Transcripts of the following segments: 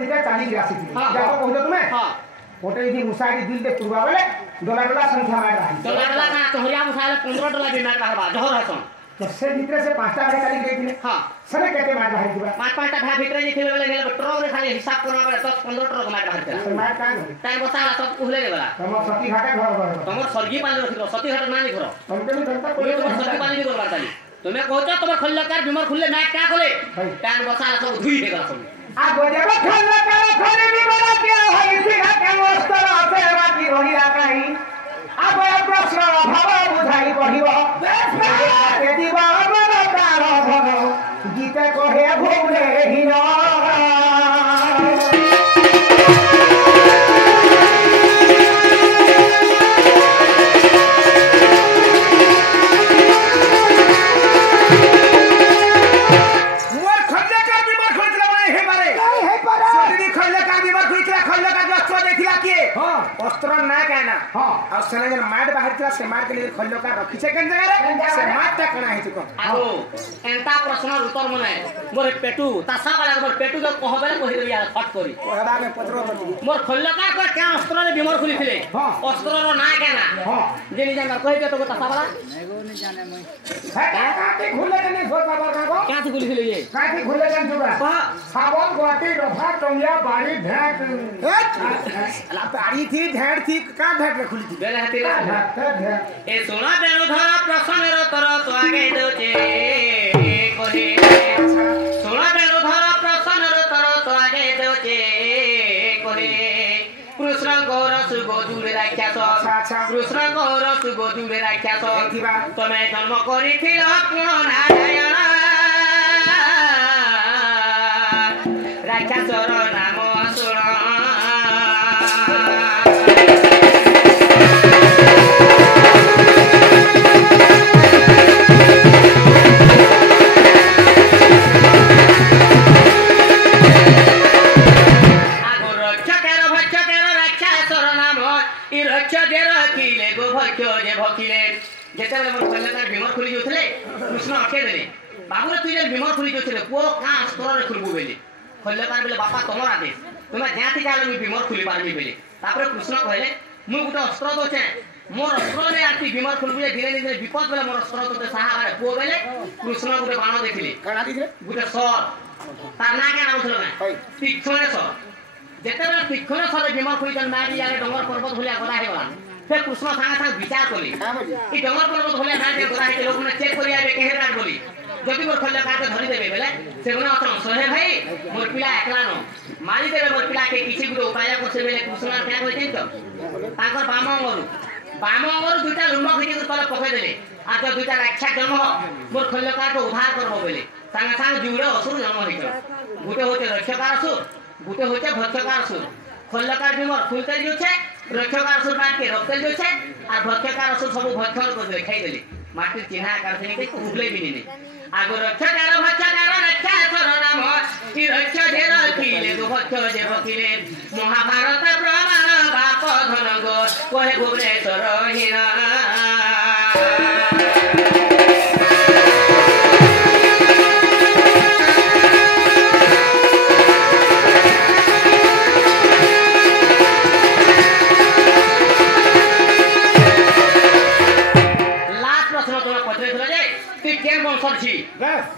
निजा चाली गिरासी थी जाको कहलो तुम्हें हां ओटे यदि मुसाई दिल दे पूर्वा बेले डॉलर संख्या मार रही डॉलर ना तोहरिया मुसाई $15 भी मार रहा जहर हसन तो से भीतर से पांचटा भाई चाली गई थी हां सने केते मार रही थी पांचटा भाई भीतर जे थे बेले गेल ट्रक रे खाली हिसाब करना पड़े 10-15 ट्रक मार रहा था मार का टाइम बसा सब उहले गेला तमर सती घाटे घर घर तमर सरगी पानी रखिलो सती घाट मानी घर हमके भी जनता कोई तमर सरगी पानी नहीं करवा ताली तुम्हें कहतो तमर खल्लकार बीमार खुले ना क्या खोले टाइम बसा सब धुई देगा सब आ गजब खल्लकार खोले भी बड़ा क्या है सिरा के वस्त्र से बाकी रही राकाई अब प्रश्न भाव बुझाई पड़िबो के दीवा बड़ा तार धन गीते कहे घूमे हिना अस्त्र ना कहना हां और सने जन माड बाहर चला से मार के लिए खल्लो का रखी छे केन जगह रे से माड ता कणा है तुको आगो एंता प्रश्न उत्तर मने मोर पेटू तासा वाला मोर पेटू के कहबेले कहि दिया फट करी कहबा में पत्रो तो मोर खल्लो का क्या अस्त्र रे बीमार खुली थिले अस्त्र रो ना कहना हां जे नि जान कहि के तो तासा वाला एगो नि जाने मैं काटी खुले ने सोच बाबा का को क्या थी खुली थिले ये काटी खुले जन जुगा साबन गोटी रफा टंगिया बाड़ी भेंट ला बाड़ी थी ढेड़ थी का भेंट रे खुली थी बेले हाथी ला ए सोना बेनु धर प्रश्न रो तर तो आगे दोचे कहे सोना बेनु धर प्रश्न रो तर तो आगे दोचे कहे कृष्ण गौर सुगो दूरे राख्यास कृष्ण गौर सुगो दूरे राख्यास तमे जन्म करिथिल कोन नारायण राख्यासर नाम सुन जेतेबेले मोर कल्याण बीमार खुली जोथले कृष्ण अके देले बाबूरे तू जे बीमार खुली जोथले को का स्तर रे खुलबो बेले कल्याण बेले बापा तमर आदेश तुमे जाति काले मी बीमार खुली पारबी बेले तापर कृष्ण कहले मु गुटे अस्त्र दोचे मोर अस्त्र रे आती बीमार खुलबो धीरे धीरे विपद बेले मोर अस्त्र दोते सहारा को बेले कृष्ण गुटे बाण देखिले काना दिखे गुटे सर तार ना के नाम थलो ना तीक्ष्ण सर जेतेबेले तीक्ष्ण सर बीमार खुली जन मारी जाले डंगर पर्वत भलिया गदा हे गला फिर कृष्ण सांगे सांगे विचार कली ई डंगर पर्वत भलिया ना जे गदा हे लोग ने चेक करिया बे केहे रात बोली जदि मोर खल्ला काटे धरि देबे बेले से गुना अथन सोहे भाई मोर पिला एकला न मारी देबे मोर पिला के किछि गुटे उपाय करसे बेले कृष्ण क्या कहै तो ताकर बामंगरु दुटा लुम्ब खिके तले पकय देले आ जो दुटा राक्षा जन्म मोर खल्ला काटे उद्धार करबो बेले सांगे सांगे जुड़े असुर जन्म होइतो गुटे होते रक्षकार असुर गुटे होते भक्षकार असुर खल्ला काट बीमार फुलते जोछे रक्षकार असुर काट के रक्तल जोछे आ भक्षकार असुर सब भक्षण कर देखाई देले माटी चिन्हा कर से के उगले भी नहीं आगो रक्षकार भक्षकार रक्षा कर नाम ई रक्षा जे रखिले दो भक्ष जे रखिले महाभारत प्रमाण बाप धन गो कोहे भुवनेश्वर हिना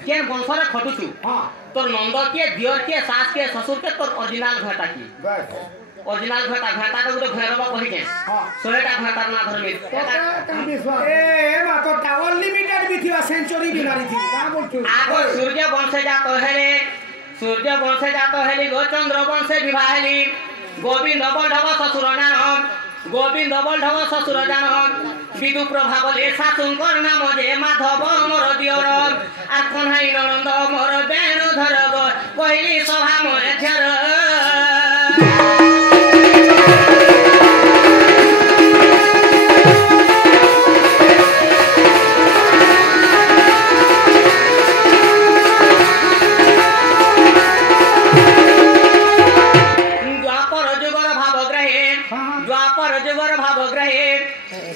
केन वंशरे खटुचु हां तोर नंद के दियर के सास के ससुर के तोर ओरिजिनल घाटा की बस ओरिजिनल घाटा घाटा तो गुटे भैरव कहि के हां सोहेटा घाटा ना धरमे ए मा तो टावर लिमिटेड भी थिवा सेंचुरी बीमारी थी का बोलछु आगो सूर्य वंश जातो हेले गो चंद्र वंश विवाहली गोविंद बढव ससुर नाम गोविंद बल्धव ससुर जान विदु प्रभाव ले सासुंकर नाम जे माधव मोर दियर आ कन्हाई नंद मोर बेणुधर गो पहिली सभा मोर झर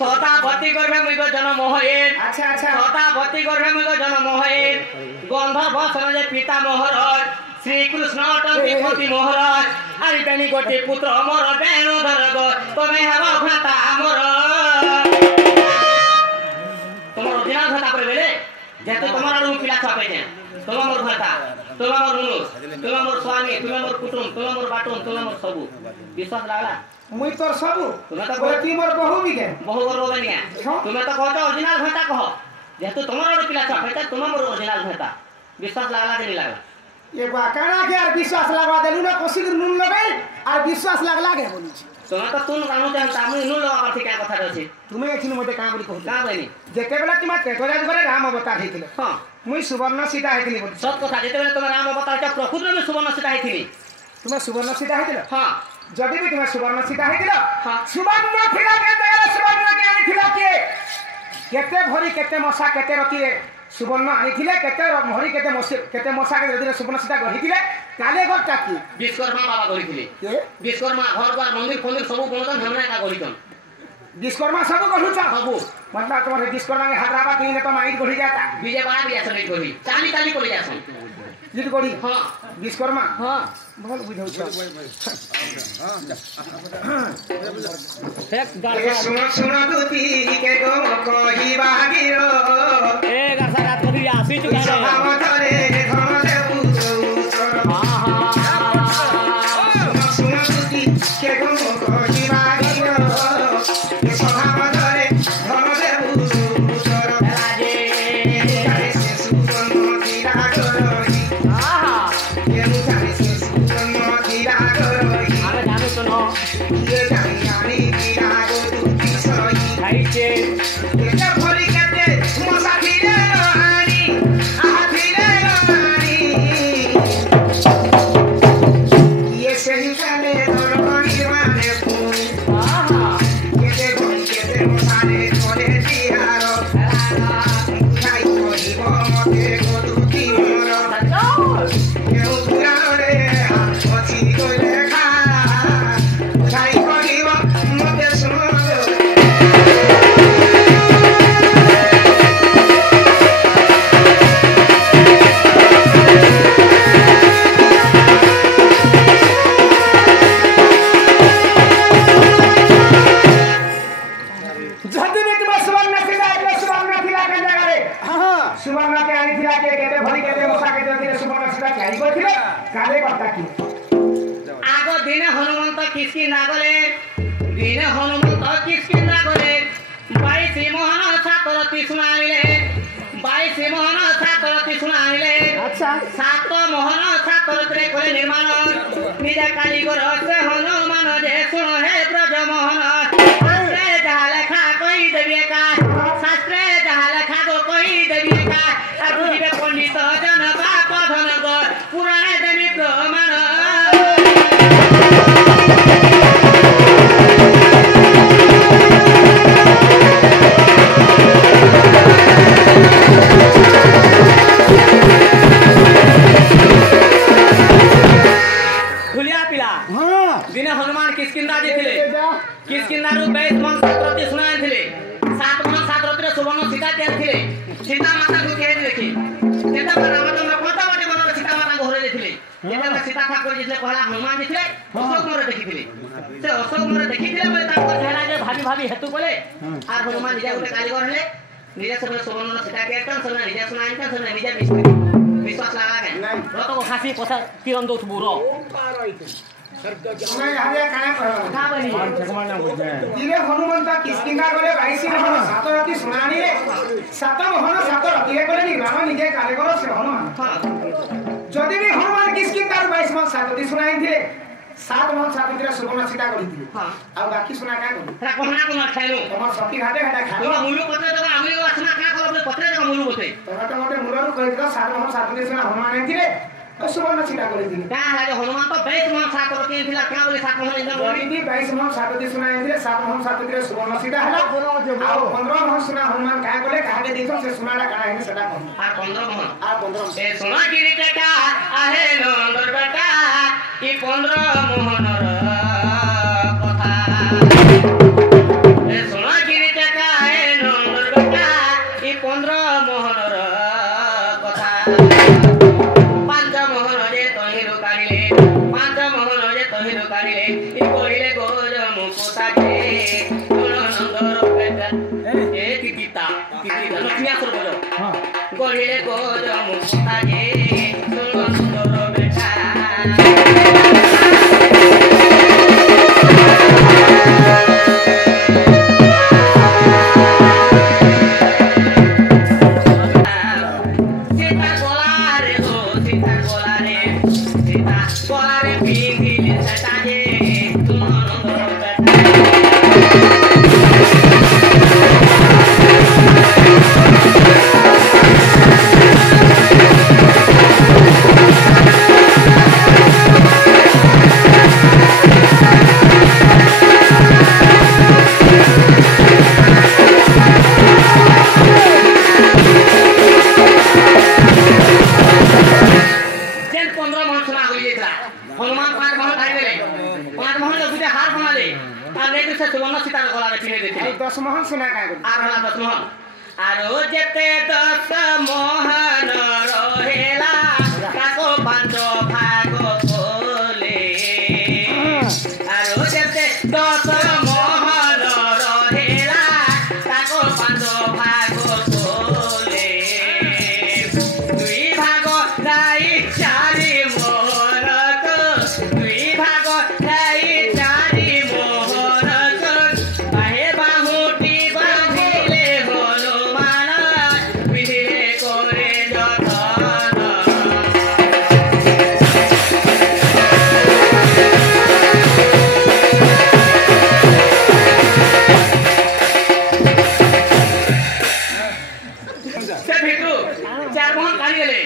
शतावती गर्भे मुइगो जन्म होए अच्छा शतावती गर्भे मुइगो जन्म होए गंधर्व सन जे पिता मोहर শ্রীকৃষ্ণ অটନ୍ତି পতি মোহর আরি প্রেমী গোটি পুত্র মোর বেণুধর গো তুমি হেব ভ্রাতা মোর তোমার অরিজিনাল ভ্রাতা পরে বেলে যেহেতু তোমার আর পিলা ছুয়া পেয়েছেন তোমার মোর ভ্রাতা তোমার মোর নুনুস তোমার মোর স্বামী তোমার মোর কুটুম তোমার মোর বাটুন তোমার মোর সবু বিশ্বাস লাগলা মুই তোর সবু তুমি তো তুই মোর বহু বিকে বহু গর্ব বেনিয়া তুমি তো কত অরিজিনাল ভ্রাতা কহ যেহেতু তোমার আর পিলা ছুয়া পেয়েছেন তোমার মোর অরিজিনাল ভ্রাতা বিশ্বাস লাগলা কি লাগলা ये बाकाना के और विश्वास लगवा देलु ना कोसी के नून लगे और विश्वास लगला के बोली तुम्हें तो तुम कामो चाहता हम नुन लगा करथि क्या कथा रहछि तुम्हें एखिन मते का बोली कहू का बनी जेते बेला तुम टेटोराज करे राम अवतार हेतिले हां मुई सुवर्ण सीता हेतिली बोली सब कथा जेते बेला तुम राम अवतार का प्रकृति में सुवर्ण सीता हेथिली तुम सुवर्ण सीता हेतिले हां जदि भी तुम सुवर्ण सीता हेतिले हां सुवर्ण थिला के जगह सुवर्ण के आनी थिला के केते भरी केते मसा केते रति सुवर्ण आनी थिले केते भरी केते मसा के जदि सुवर्ण सीता गढ़िथिले काले घरटा की विश्वकर्मा बाबा गढ़िथिले के विश्वकर्मा घर द्वार मंदिर फंदिर सब बनतन हमने का गढ़ितन विश्वकर्मा सब गढ़ुचा सबू मतलब तुम्हारे विश्वकर्मा के हैदराबाद तीन तो माइट गढ़ी जाता विजय बड़ा भी आसन गढ़ी चाली चाली कर जासन जीत गढ़ी हां विश्वकर्मा हां बहुत बुझौ छ एक गार सुनो सुनो दुती के गो कही बागिरो ए गासा रात कभी आसी चुका है सभाव धरे धन दे पूजो हां हां सुनो दुती के गो कही बागिरो सभाव धरे धन दे पूजो राजे तारे से सुगन दिरा गरोही आहा ये तारे से सुगन दिरा गरोही आवे जानो सुनो ये जानी आनी दिरा गो दुती सही खाइचे केते भरी केते मसा धीरे रानी आहा धीरे रानी ये सही काले दरबारी माने फूल आहा केते भरी केते मसा रे तोरे दिहारो खाई कोई मते गो दुती मोर केउ पुराणे अछि कोले खा खाई कोई मते सुनो जति भी तुम सुवर्ण थिला के सुवर्ण थिला के जगह रे हां सुवर्ण के आनी थिला के केते भरी केते मसा के जति सुवर्ण थिला के आई गथिले काले करता की आगो दिने हनुमंत किसकी नागले दिने हनुमंत किसकी नागले 22 मोहन सातरती सुनाइले 22 मोहन सातरती सुनाइले अच्छा सात मोहन सातरती करे निर्माण निज कालीगर से हनुमान जे सुन हे ब्रज मोहन शास्त्रे जहाँ लेखा कोई देवी का शास्त्रे जहाँ लेखा गो कोई देवी का আর বুঝিবে পণ্ডিত জন বাপ ধন গো পুরাণে দেবী প্রমাণ খুলিয়া পিলা हां দিনে হনুমান কিষ্কিন্ধা যেছিলে কিষ্কিন্ধারু 22 মন সাতরতি শুনাইছিলে 7 মন সাতরতির সুবর্ণ সীতা দিয়েছিলে সীতা মাতা ঢুকে দেখি সীতা রামচন্দ্র কত বাটে বড় সীতা মাতা ঘরে দেখলে যেটা সীতা ঠাকুর যেছিলে পহলা হনুমান যেছিলে অশোক মোরে দেখিছিলে সে অশোক মোরে দেখিছিলে বলে তারপর চেহারা যে ভাবি ভাবি হেতু বলে আর হনুমান নিজে গোটে কারিগর হলে নিজে সব সুবর্ণ সীতা কে একদম সব নিজে শুনাইছেন সব নিজে विश्वास लगा के रतो को खासी पोसा किरण दो बुरो मैं हरे काने पर का बनी दिले हनुमंत किसकिंदा गले 22 मोहन सातरती सुनानी रे सात मोहन सातरती रे गले निर्माण निजे कारीगर से हनुमान हां जदि भी हनुमान किसकिंदा 22 मोहन सातरती सुनाई थे 7 मोहन सातरती रे सुवर्ण सीता गली थी हां आ बाकी सुना का गली रा कोहना को न खाइलो तमर सखी घाटे घाटे तो खालो मुलु पत्रे तो आमली को असना का करो पत्रे तो मुलु बते तमटे मोटे मुररु कहि दो 7 मोहन सातरती सुना हनुमान आई थी तो सुवर्ण सीता गली थी का है जो हनुमान तो 22 मन सात रति थिला क्या बोले 7 मोहन एकदम जदि भी 22 मोहन सातरती सुनाई थे 7 मोहन सातरती रे सुवर्ण सीता हला आ 15 मोहन सुना हनुमान का गले काहे देखो से सुनाडा का है सेटा कह আর 15 মোহন आ 15 এ সোনা গিরি কাটা আহে নন্দর বেটা ই 15 মোহনর কথা এ সোনা গিরি কাটা আহে নন্দর বেটা ই 15 মোহনর কথা পাঁচ মোহন রে তই जो काढिले इ कोळिले गोर मुकुताचे नंदर बेटा ए किता नथिया कर बोलो हां कोळिले गोर मुकुताचे नंदर बेटा दस मोहन सुना का आरला दस मोहन आरो जेते दस मोहन रहेला काको पांचो भागो कोले आरो जेते दस मोहन रहेला काको पांचो भागो कोले दुई भागो राई चारि मोहन को दुई भागो राई चारि मोहन को बाहे बाहुटी बांधिले हनुमान विधिले करे जतन से भितरू चार मोहन काढी गेले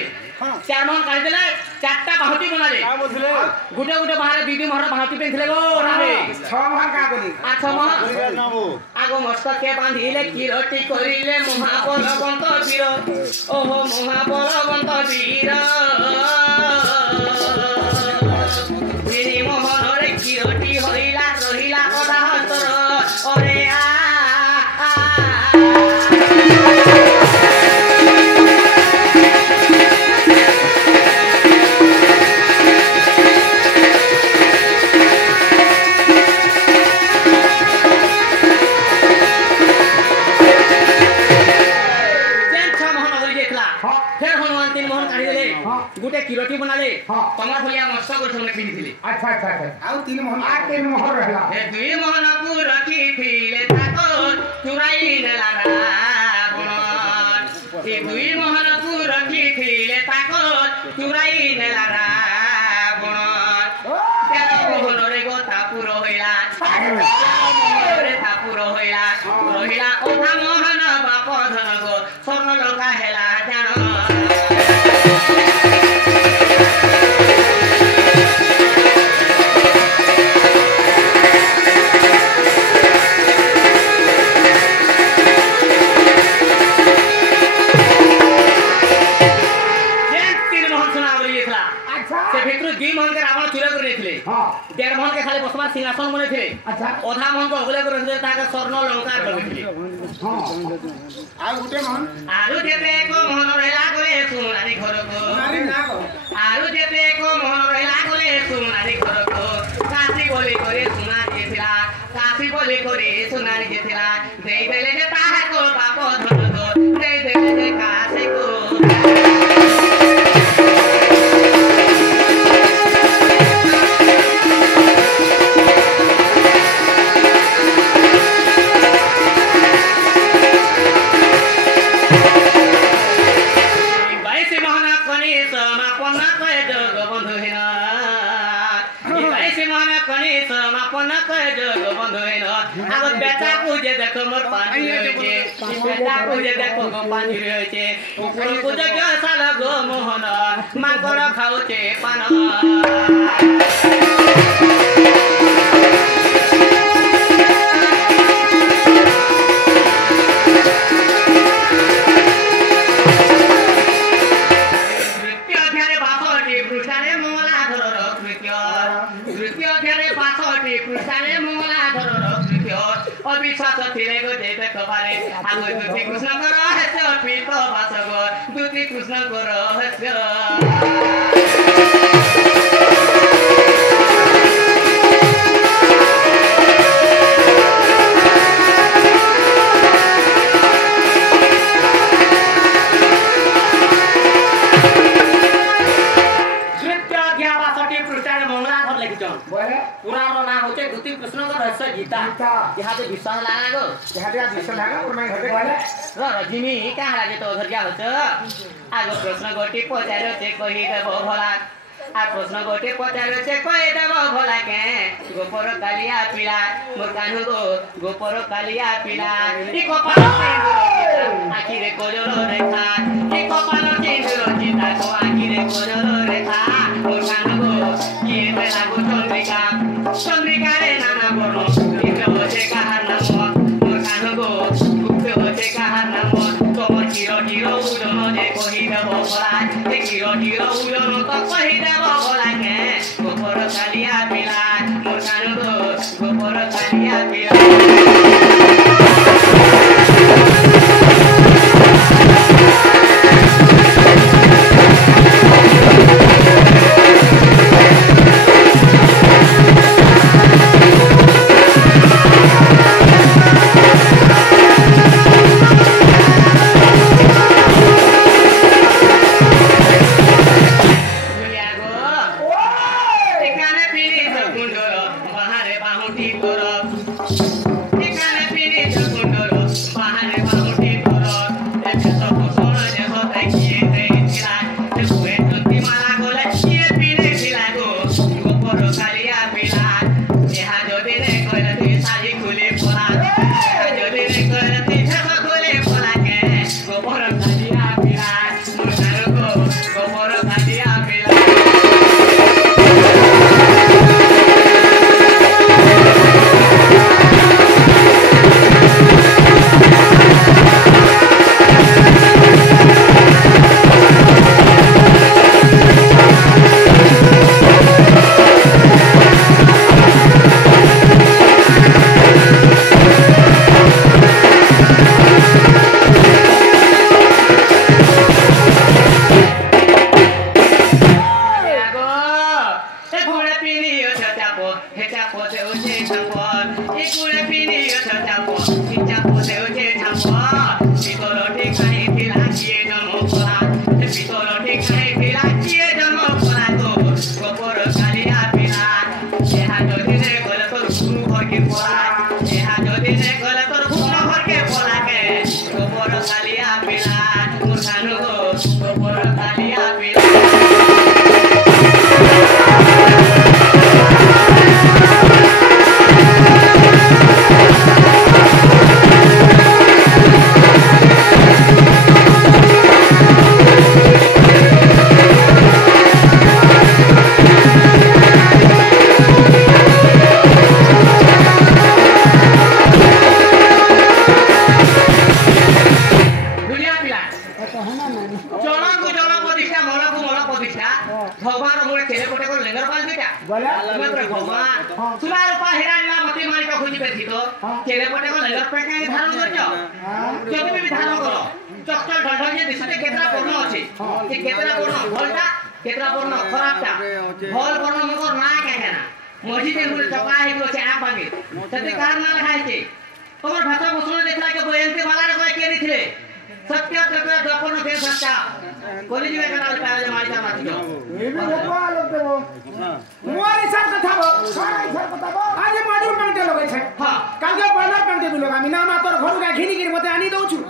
चार मोहन काढी देले चारटा बाहुटी बनाले का बोलले गुटे गुटे बाहर दीदी मोहर बाहुटी पेंथले गो रामे छ मोहन का बोली आ छ मोहन आगो मस्तके बांधिले किरटी करिले महाबलवंत वीर ओहो महाबलवंत वीर विनि मोहनरे किरटी हइला रहिला कथा हतर ओरे आ गुटे किरटी बनाले तमरा भलिया मस्त कर हमने पिनथिले अच्छा अच्छा अच्छा आउ तीन मोहन आ तीन मोहन रहला ए दुई मोहन पुरठी थिले ताको चुराई नेला रावण ए दुई मोहन पुरठी थिले ताको चुराई नेला रावण तेरा मोहन रे गोता पुरो होइला रे थापुरो होइला रहिला ओथा मोहन बाप धन गो स्वर्ण लंका हेला जान डेढ़ मोहन के खाली बसबार सिंहासन बने थे अच्छा ओधा मोहन को अगले कर रखले ताके स्वर्ण लंकार बने हां आ गुटे मोहन आरु जेते को मोहन रहला गले सुनारी घर को सुनारी ना को आरु जेते को मोहन रहला गले सुनारी घर को काशी बोली करे सुनारी जेथिला काशी बोली करे सुनारी जेथिला देई देले जे ताहा को बाप धन दो देई देले जे काशी को देखो मोर पानी होइछे बेटा को जे देखो गो पानी होइछे ऊपर को जगह साला गो मोहन माकर खाउछे पान अविश्वास थिले गो जेते कबारे आगो दुति कृष्ण को रहस्य पीत भासगो दुति कृष्ण को रहस्य लिखिछन बोले पुराण नाम होचे द्वितीय कृष्ण का रहस्य गीता यहाँ तो विश्वास लगा गो जहां विषय लगा और मैं घरे बोले रजनी कहाँ लागे तो उधर क्या होता आगो प्रश्न गोटी पचारो से कही देबो भला आ प्रश्न गोटी पचारो से कही देबो भला के गोपर कालिया पीला मुर्गानु गो गोपर कालिया पीला ई कपाल आखि रे कोजरो रेखा ई कपाल चेंदुरो चिता को आखि रे कोजरो रेखा मुर्गानु गो ये रे लागो चंद्रिका चंद्रिका रे नाना बनो इंद्र होचे काहार नाम मुर्गानु गो गुप्त होचे काहार नाम তোমার চির চির উজন যে কহি দেব বলা এ চির চির উজন তো কহি দেব বলা কে গোপর কালিয়া পিলা মোর কানু গো গোপর কালিয়া পিলা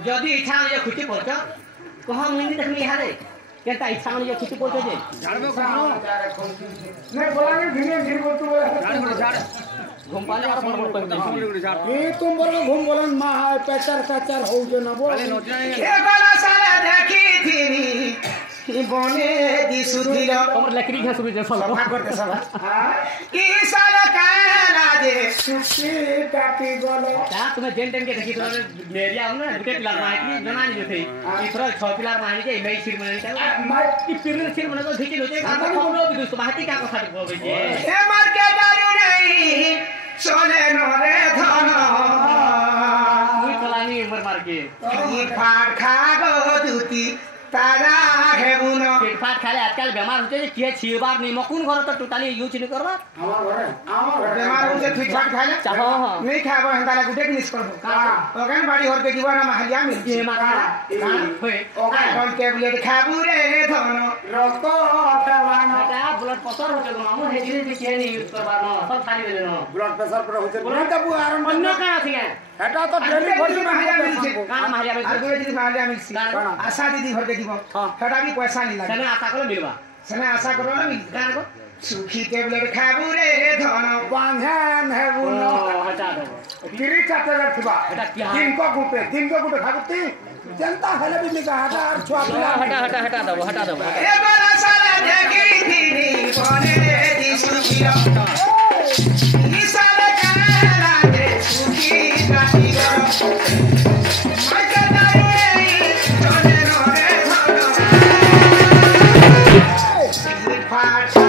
যদি ইচ্ছা হলে খুঁটি পড়ছ কহ মুই দেখলি ইহারে কেনটা ইচ্ছা হলে খুঁটি পড়ছ যে झाड़बो कहां नहीं बोलांगे धीरे धीरे बोल तू झाड़ घूम पाले और बड़ बड़ कर ये तुम बोलो घूम बोलन मा है पेचर पेचर हो जो ना बोल ये गला साला देखी थी बने दी सुधीर हमर लकड़ी घास रुजे सब करते सब हां की साला काला दे सुसी काटी गलो ता तुम्हें जेन टेन के देखी तो मेरिया हमने गुटे पिलार माही जना नहीं जोथे ई थोड़ा छ पिलार माही के मई सिर मन का माई की पिरन सिर मन को ढिकी होते का कोनो भी दोस्त माही का कथा बोलबे जे ए मार के दारू नहीं सोने नरे धन मुई कलानी उमर मार के ई फाड़ खा गो दूती तारा हेबुन पेट खाले आजकल बीमार होते जे के छिबार नहीं मकुन घर तो टोटली यूज नहीं करबा আমার ঘরে বেমার হচ্ছে ठीक ठाक खाइले चाहो हां नहीं खाबो हंताला गुटे जिनिस करबो ओगन बाड़ी हर के जीवन महलिया मिल ये माका होय ओगन कोन टेबलेट खाबू रे धन रक्त अटवान बेटा ब्लड प्रेशर होते मामू हेजिरे जे के नहीं यूज करबा न सब खाली देले न ब्लड प्रेशर पर होते ब्लड का आराम अन्य का अछि के हेटा तो डेली भरी महलिया मिल छे का मारिया में आर गुटे जिनिस महलिया मिल छे आशा दीदी घर के जीवन हेटा भी पैसा नहीं लागे सने आशा करो मिलबा सने आशा करो ना मिल का को सुखी टेबलेट खाबू रे धन बांधन है बुनो हटा दो गिरी चाटे थिबा हेटा क्या दिन को गुटे खागती जनता हेले भी निका हटा और छुआ हटा दो ए बड़ा साला देखी थी बने दी सुखिया ई साला काला दे सुखी काटी गरो मैं कहता रे चले रो रे धन फाटा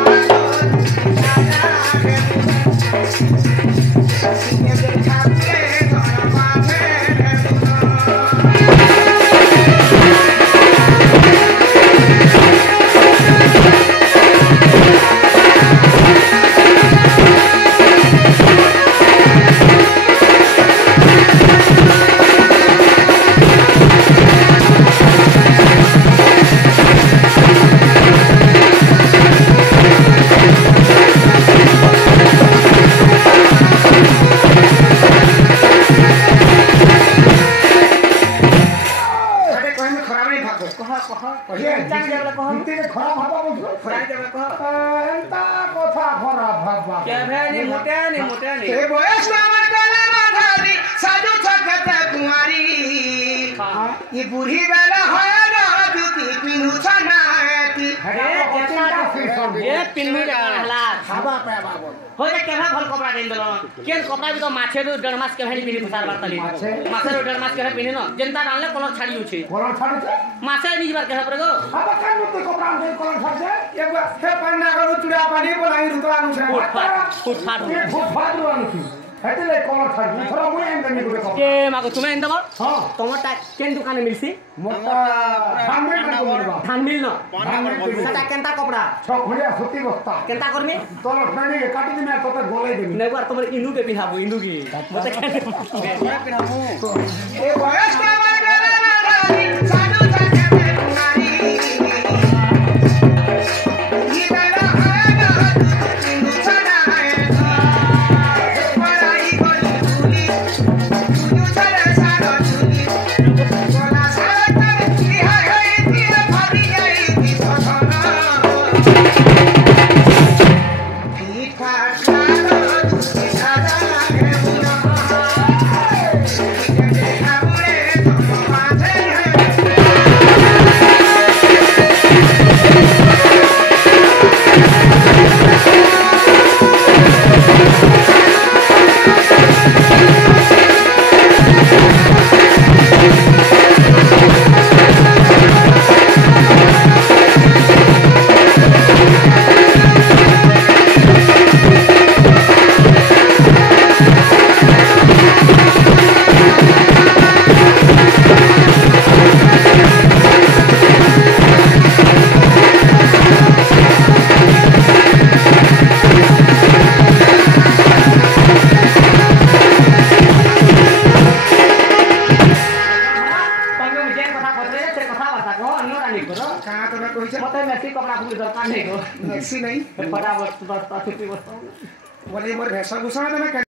ये बुढ़ी बेला है ना जूती पिनु छनाती ये पिन्नु के कहला हवा पे बाबू हो जे केहा भल कपड़ा देन दलो केन कपड़ा भी तो माछे रो डेढ़ मास के भाई पिनी फसार बातली माछे रो डेढ़ मास के पिनी न जनता डालले कलर छाड़ी उछे कलर छाड़ी छे माछे नहीं बार कहे पड़ेगो हवा कान में कपड़ा दे कलर छाड़ छे एक बार हे पन्ना करू चुड़ा पानी बोलाई रुतवा नु फुट फाट ये फुट फाट वाला छी हेतले कलर छाड़ थोड़ा मुए एंड नहीं गुटे कपड़ा के मागो तुमे एंदब हां टमाटा केन दुकान मिलसी मोटा धान में बोलबा धान मिल न धान सटा केनता कपड़ा छ खड़िया सुती बस्ता केनता करमी तोर फ्रेंड के काटी दे मैं तोते गोले देबी ने बार तुम इंदू के पिहाबो इंदू की मते पिहाबो ए बयस का मगला ना साधु जाके तुम्हारी ये बेला है ना पिनु छनाए पराई गली भूली पिनु छले सारो झूली बोला सारा तर की है तीर भाभी गई थी सखना पीठ खाना दूसरी खाना है बुना नहीं फटाफट बस छुट्टी बस बोले मोर भैसा गुस्सा में